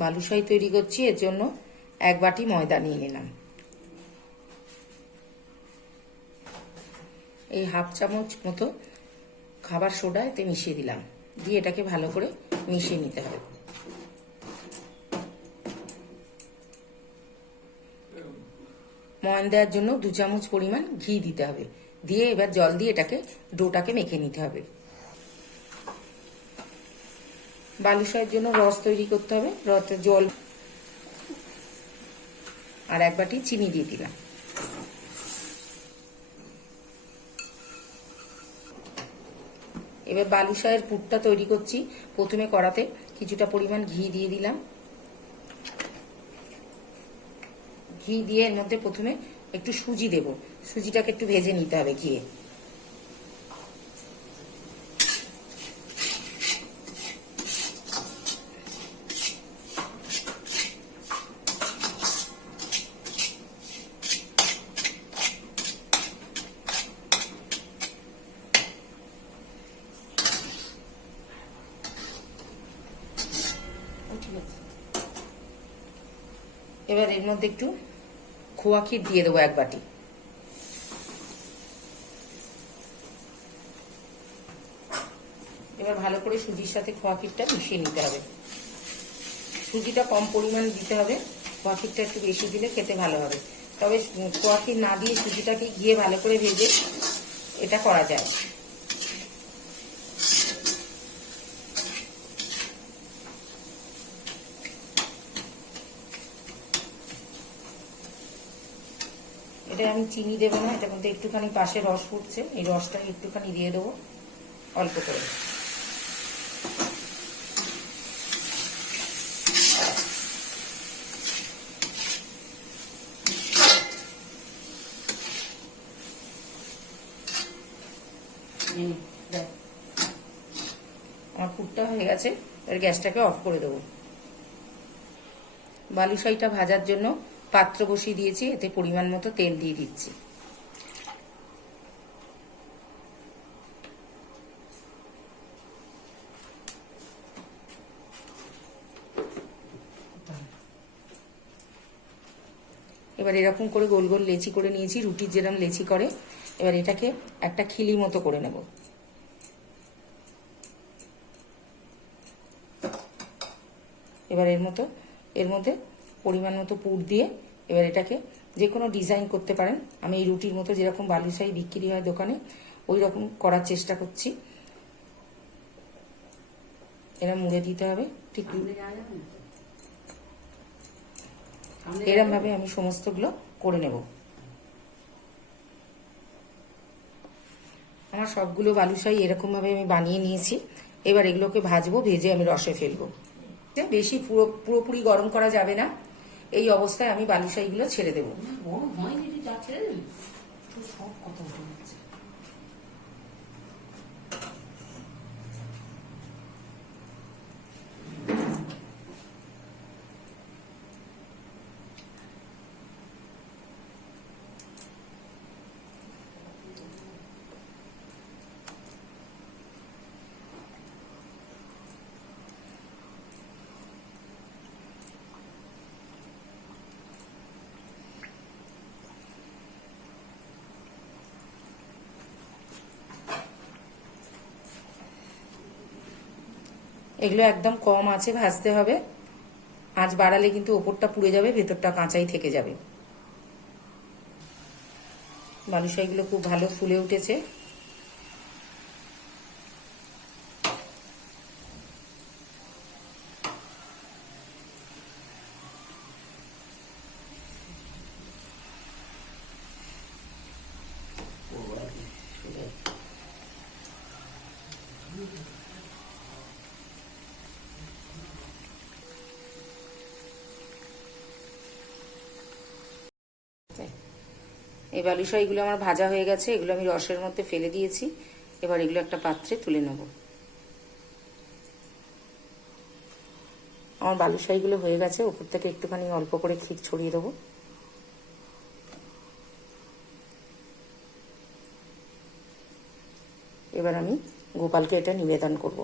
বালুশাই তৈরি করছি, এর জন্য এক বাটি ময়দা নিয়ে নিলাম। এই হাফ চামচ মতো খাবার সোডা এতে মিশিয়ে দিলাম। দিয়ে এটাকে ভালো করে মিশিয়ে নিতে হবে। ময়ান দেওয়ার জন্য দু চামচ পরিমাণ ঘি দিতে হবে। দিয়ে এবার জল দিয়ে এটাকে ডোটাকে মেখে নিতে হবে। বালুশাইয়ের জন্য রস তৈরি করতে হবে রসে জল আর এক বাটি চিনি দিয়ে দিলাম। এবার বালুশাইয়ের পুরটা তৈরি করছি। প্রথমে কড়াতে কিছুটা পরিমাণ ঘি দিয়ে দিলাম। ঘি দিয়ে এর মধ্যে প্রথমে একটু সুজি দেব। সুজিটাকে একটু ভেজে নিতে হবে ঘিয়ে। এবার এর মধ্যে একটু খোয়া ক্ষীর দিয়ে দেবো এক বাটি। এবার ভালো করে সুজির সাথে খোয়া ক্ষীরটা মিশিয়ে নিতে হবে। সুজিটা কম পরিমাণে দিতে হবে, খোয়া ক্ষীরটা একটু বেশি দিলে খেতে ভালো হবে। তবে খোয়া ক্ষীর না দিয়ে সুজিটাকে গিয়ে ভালো করে ভেজে এটা করা যায়। এটা আমি চিনি দেবো না, এটার মধ্যে একটুখানি পাশে রস ফুটছে এই রসটা একটুখানি দিয়ে দেবো, অল্প করে। আমার পুরটা হয়ে গেছে, এবার গ্যাসটাকে অফ করে দেবো বালুশাইটা ভাজার জন্য পাত্র বসিয়ে দিয়েছি, এতে পরিমাণ মতো তেল দিয়ে দিচ্ছি। এবার এরকম করে গোল গোল লেচি করে নিয়েছি, রুটির যেরকম লেচি করে, এবার এটাকে একটা খিলি মতো করে নেব। এবার এর মতো, এর মধ্যে পরিমাণ মতো পুর দিয়ে এবার এটাকে যে কোনো ডিজাইন করতে পারেন। আমি এই রুটির মতো যেরকম বালুশাহী বিক্রি হয় দোকানে ওই রকম করার চেষ্টা করছি। এরা মুড়ে দিতে হবে ঠিক এরম ভাবে আমি সমস্তগুলো করে নেব। আমার সবগুলো বালুশাহী এরকম ভাবে আমি বানিয়ে নিয়েছি। এবার এগুলোকে ভাজবো ভেজে আমি রসে ফেলব। বেশি পুরো পুরোপুরি গরম করা যাবে না। এই অবস্থায় আমি বালুশাহীগুলো ছেড়ে দেবো। বড় তা ছেড়ে দেবে? সব কথা এগুলো একদম কম আছে, ভাজতে হবে। আঁচ বাড়ালে কিন্তু ওপরটা পুড়ে যাবে, ভেতরটা কাঁচাই থেকে যাবে। বালুশাইগুলো খুব ভালো ফুলে উঠেছে এই বালুশাইগুলো আমার ভাজা হয়ে গেছে, এগুলো আমি রসের মধ্যে ফেলে দিয়েছি। এবার এগুলো একটা পাত্রে তুলে নেব। আমার বালুশাইগুলো হয়ে গেছে উপর থেকে একটুখানি অল্প করে ক্ষীর ছড়িয়ে দেবো। এবার আমি গোপালকে এটা নিবেদন করব।